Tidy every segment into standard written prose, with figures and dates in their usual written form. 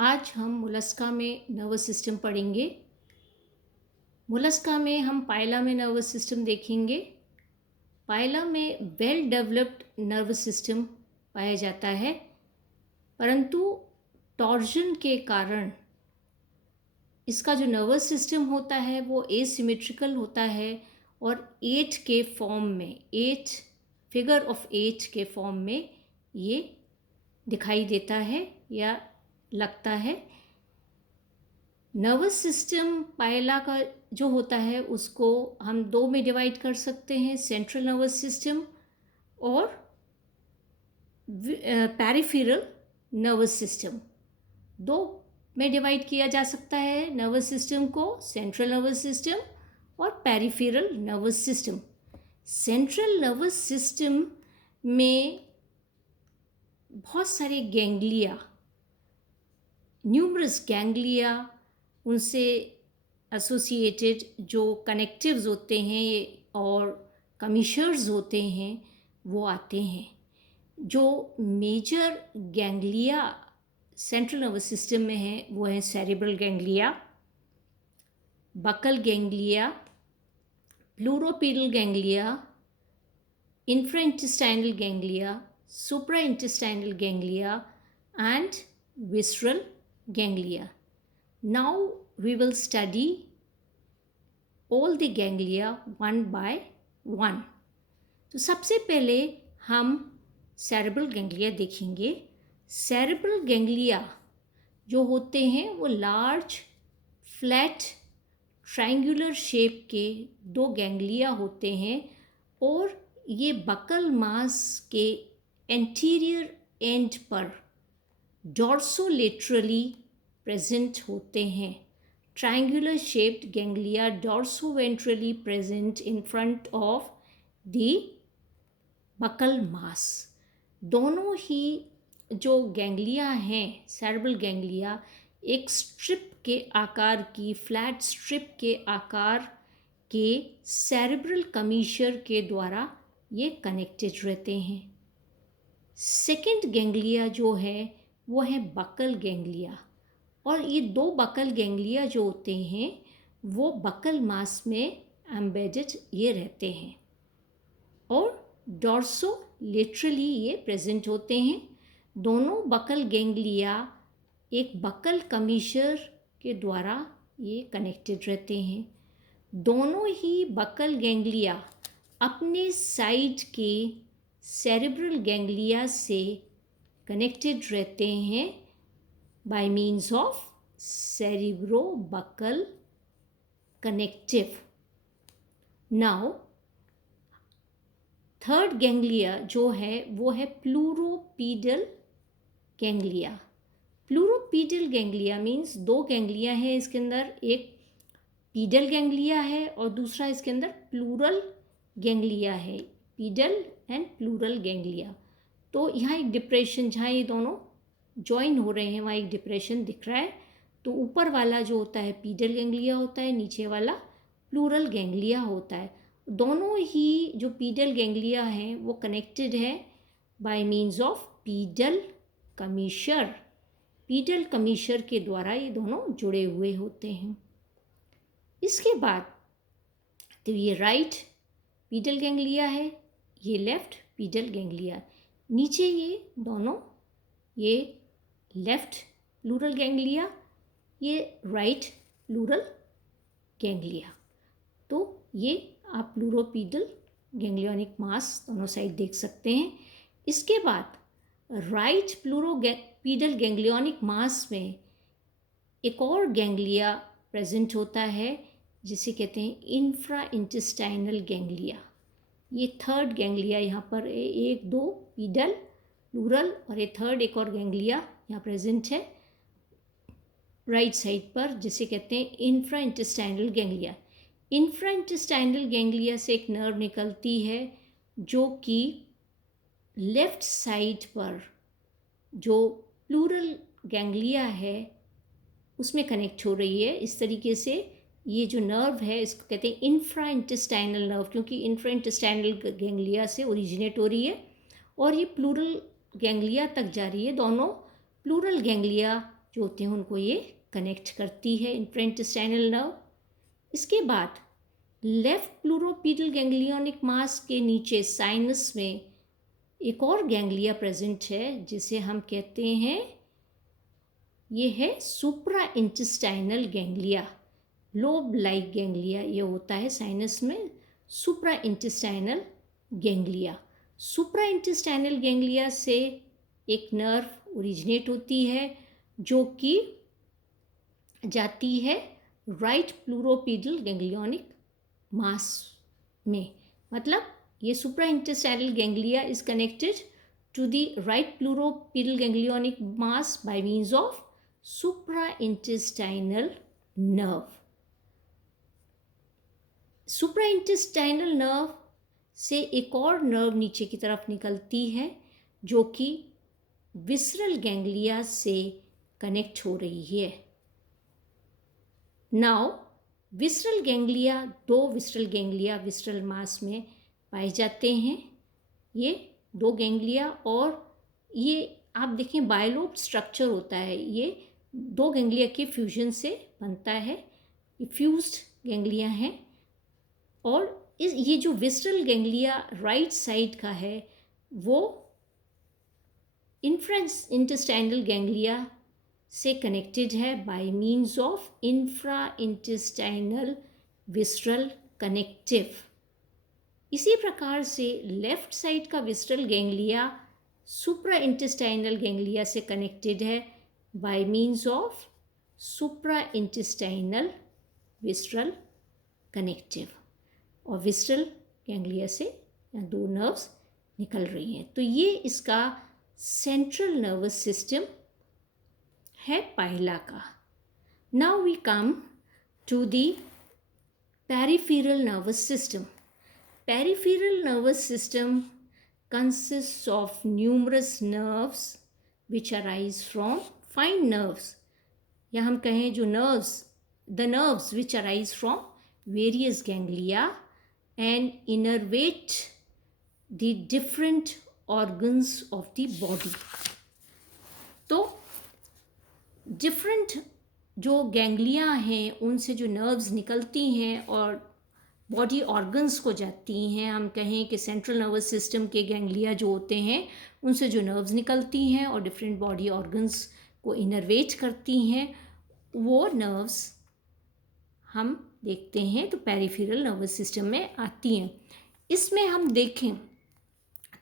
आज हम मोलस्का में नर्वस सिस्टम पढ़ेंगे। मोलस्का में हम पाइला में नर्वस सिस्टम देखेंगे। पाइला में वेल डेवलप्ड नर्वस सिस्टम पाया जाता है, परंतु टॉर्जन के कारण इसका जो नर्वस सिस्टम होता है वो एसिमेट्रिकल होता है और 8 के फॉर्म में, 8 फिगर ऑफ 8 के फॉर्म में ये दिखाई देता है या लगता है। नर्वस सिस्टम पाइला का जो होता है उसको हम दो में डिवाइड कर सकते हैं, सेंट्रल नर्वस सिस्टम और पेरिफेरल नर्वस सिस्टम। दो में डिवाइड किया जा सकता है नर्वस सिस्टम को, सेंट्रल नर्वस सिस्टम और peripheral nervous system. Central nervous system में बहुत सारे गैंग्लिया, न्यूमरस गैंग्लिया, उनसे एसोसिएटेड जो कनेक्टिव्स होते हैं और कमीशर्स होते हैं वो आते हैं। जो major ganglia central nervous system में है वो है cerebral ganglia, buccal ganglia, pleuropedal ganglia, infraintestinal ganglia, supraintestinal ganglia and visceral ganglia. Now we will study all the ganglia one by one. तो सबसे पहले हम सेरेब्रल गैंग्लिया देखेंगे। सेरेब्रल गैंग्लिया जो होते हैं वो लार्ज फ्लैट ट्रायंगुलर शेप के दो गैंग्लिया होते हैं और ये बकल मास के एंटीरियर एंड पर डॉर्सोलेटरली प्रेजेंट होते हैं। Triangular shaped ganglia dorsoventrally present in front of the buccal mass. दोनों ही जो गैंग्लिया हैं सेरेब्रल गैंग्लिया एक स्ट्रिप के आकार की, फ्लैट स्ट्रिप के आकार के सेरेब्रल कमीशर के द्वारा ये कनेक्टेड रहते हैं। सेकेंड गैंग्लिया जो है वो है बकल गैंग्लिया और ये दो बकल गैंग्लिया जो होते हैं वो बकल मास में एम्बेडेड ये रहते हैं और डॉर्सोलेटरली ये प्रेजेंट होते हैं। दोनों बकल गैंग्लिया एक बकल कमीशर के द्वारा ये कनेक्टेड रहते हैं। दोनों ही बकल गैंग्लिया अपने साइड के सेरेब्रल गैंग्लिया से कनेक्टेड रहते हैं by means of cerebrobuccal connective. Now third ganglia जो है वो है pleuropedal ganglia. Pleuropedal ganglia means दो गैंग्लिया है इसके अंदर, एक पीडल गैंग्लिया है और दूसरा इसके अंदर प्लूरल गैंग्लिया है, पीडल एंड प्लूरल गैंग्लिया। तो यहाँ एक डिप्रेशन, जहाँ ये दोनों ज्वाइन हो रहे हैं वहाँ एक डिप्रेशन दिख रहा है। तो ऊपर वाला जो होता है पीडल गैंग्लिया होता है, नीचे वाला प्लूरल गैंग्लिया होता है। दोनों ही जो पीडल गैंग्लिया हैं वो कनेक्टेड है by means of pedal commissure. Pedal commissure के द्वारा ये दोनों जुड़े हुए होते हैं। इसके बाद तो ये राइट पीडल गैंग्लिया है, ये लेफ्ट पीडल गैंग्लिया, नीचे ये दोनों, ये लेफ्ट प्लूरल गैंग्लिया, ये राइट प्लूरल गैंग्लिया। तो ये आप प्लूरोपीडल गैंग्लियोनिक मास दोनों साइड देख सकते हैं। इसके बाद राइट प्लूरोपीडल गैंग्लियोनिक मास में एक और गैंग्लिया प्रेजेंट होता है जिसे कहते हैं इंफ्रा इंटेस्टाइनल गैंग्लिया। ये थर्ड गैंग्लिया यहाँ पर एक दो पीडल प्लूरल और ये थर्ड एक और गैंग्लिया यहाँ प्रेजेंट है राइट साइड पर जिसे कहते हैं infra intestinal ganglia. Infra intestinal ganglia से एक नर्व निकलती है जो कि लेफ्ट साइड पर जो प्लूरल गैंग्लिया है उसमें कनेक्ट हो रही है। इस तरीके से ये जो नर्व है इसको कहते हैं इंफ्रा इंटेस्टाइनल नर्व, क्योंकि इंफ्रा इंटेस्टाइनल गैंग्लिया से ओरिजिनेट हो रही है और ये प्लूरल गैंग्लिया तक जा रही है। दोनों प्लूरल गैंग्लिया जो होते हैं उनको ये कनेक्ट करती है, इंफ्राइंटेस्टाइनल नर्व। इसके बाद लेफ्ट प्लूरोपीडल गैंग्लियोनिक मास के नीचे साइनस में एक और गैंग्लिया प्रेजेंट है जिसे हम कहते हैं, ये है supra intestinal ganglia, lobe like ganglia ये होता है साइनस में, supra intestinal ganglia. Supra intestinal ganglia से एक नर्व ओरिजिनेट होती है जो कि जाती है राइट प्लूरोपीडल गैंग्लियोनिक मास में। मतलब ये supra intestinal ganglia is connected to the right pleuropedal ganglionic mass by means of supra intestinal nerve. Supra intestinal nerve से एक और नर्व नीचे की तरफ निकलती है जो कि विसरल गैंग्लिया से कनेक्ट हो रही है। नाउ विसरल गैंग्लिया, दो विसरल गैंग्लिया विसरल मास में पाए जाते हैं, ये दो गैंग्लिया, और ये आप देखें बायलोब स्ट्रक्चर होता है, ये दो गैंग्लिया के फ्यूजन से बनता है, ये फ्यूज्ड गैंग्लिया हैं। और ये जो विसरल गैंग्लिया राइट साइड का है वो इंटेस्टाइनल गैंग्लिया से कनेक्टेड है by means of infra intestinal visceral connective. इसी प्रकार से लेफ्ट साइड का visceral ganglia supra intestinal ganglia से कनेक्टेड है by means of supra intestinal visceral connective, और विसरल गैंग्लिया से दो नर्व्स निकल रही हैं। तो ये इसका सेंट्रल नर्वस सिस्टम है पहला का। Now we come to the peripheral nervous system. Peripheral nervous system consists of numerous nerves which arise from fine nerves, या हम कहें जो nerves, the nerves which arise from various ganglia and innervate the different organs of the body। तो different जो ganglia हैं उनसे जो nerves निकलती हैं और बॉडी ऑर्गन्स को जाती हैं, हम कहें कि सेंट्रल नर्वस सिस्टम के गैंग्लिया जो होते हैं उनसे जो नर्व्स निकलती हैं और डिफरेंट बॉडी ऑर्गन्स को इनर्वेट करती हैं, वो नर्व्स हम देखते हैं तो पेरिफेरल नर्वस सिस्टम में आती हैं। इसमें हम देखें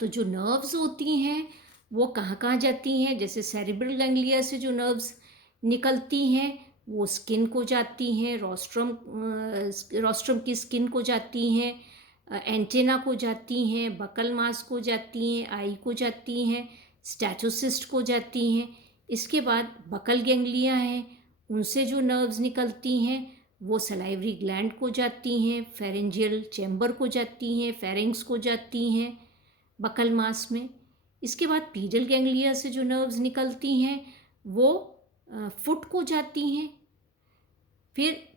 तो जो नर्व्स होती हैं वो कहाँ कहाँ जाती हैं, जैसे सेरिब्रल गैंग्लिया से जो नर्व्स निकलती हैं वो स्किन को जाती हैं, रोस्ट्रम की स्किन को जाती हैं, एंटेना को जाती हैं, बकल मास को जाती हैं, आई को जाती हैं, स्टैटोसिस्ट को जाती हैं। इसके बाद बकल गैंग्लिया हैं, उनसे जो नर्व्स निकलती हैं वो सलाइवरी ग्लैंड को जाती हैं, फेरेंजियल चैम्बर को जाती हैं, फेरिंग्स को जाती हैं बकल मास में। इसके बाद पीडल गैंग्लिया से जो नर्व्स निकलती हैं वो फुट को जाती हैं। फिर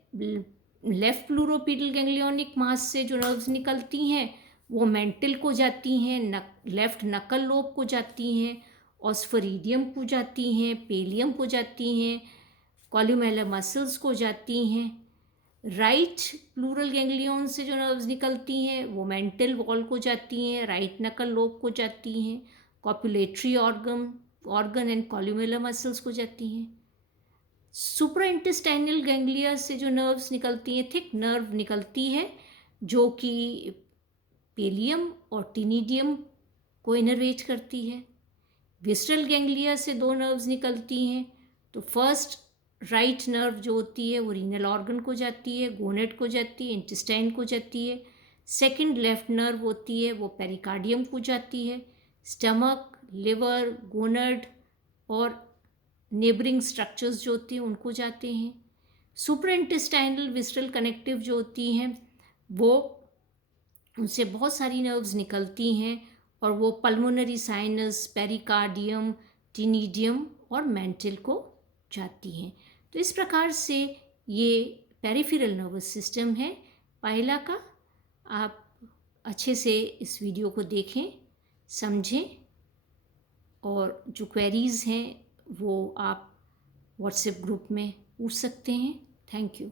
लेफ्ट प्लूरोपीडल गैंग्लियोनिक मास से जो नर्व्स निकलती हैं वो मेंटल को जाती हैं, लेफ्ट नकल लोब को जाती हैं, ऑस्फरीडियम को जाती हैं, पेलियम को जाती हैं, कॉल्यूमेलर मसल्स को जाती हैं। राइट प्लूरल गैंग्लियन से जो नर्व्स निकलती हैं वो मेंटल वॉल को जाती हैं, राइट नकल लोब को जाती हैं, कॉपुलेटरी ऑर्गन एंड कॉल्यूमेलर मसल्स को जाती हैं। सुप्रा इंटेस्टाइनल गैंग्लिया से जो नर्व्स निकलती हैं, थिक नर्व निकलती है जो कि पेलियम और टिनिडियम को इनर्वेट करती है। विसरल गैंग्लिया से दो नर्व्स निकलती हैं, तो फर्स्ट राइट नर्व जो होती है वो रीनल ऑर्गन को जाती है, गोनेट को जाती है, इंटेस्टाइन को जाती है। सेकंड लेफ्ट नर्व होती है वो पेरिकार्डियम को जाती है, स्टमक, लिवर, गोनेड और नेबरिंग स्ट्रक्चर्स जो होती हैं उनको जाते हैं। सुपर इंटेस्टाइनल विसरल कनेक्टिव जो होती हैं वो उनसे बहुत सारी नर्व्स निकलती हैं और वो पल्मोनरी साइनस, पेरिकार्डियम, टिनिडियम और मेंटल को जाती हैं। तो इस प्रकार से ये पेरिफेरल नर्वस सिस्टम है पहला का। आप अच्छे से इस वीडियो को देखें, समझें और जो क्वेरीज़ हैं वो आप व्हाट्सएप ग्रुप में पूछ सकते हैं। Thank you.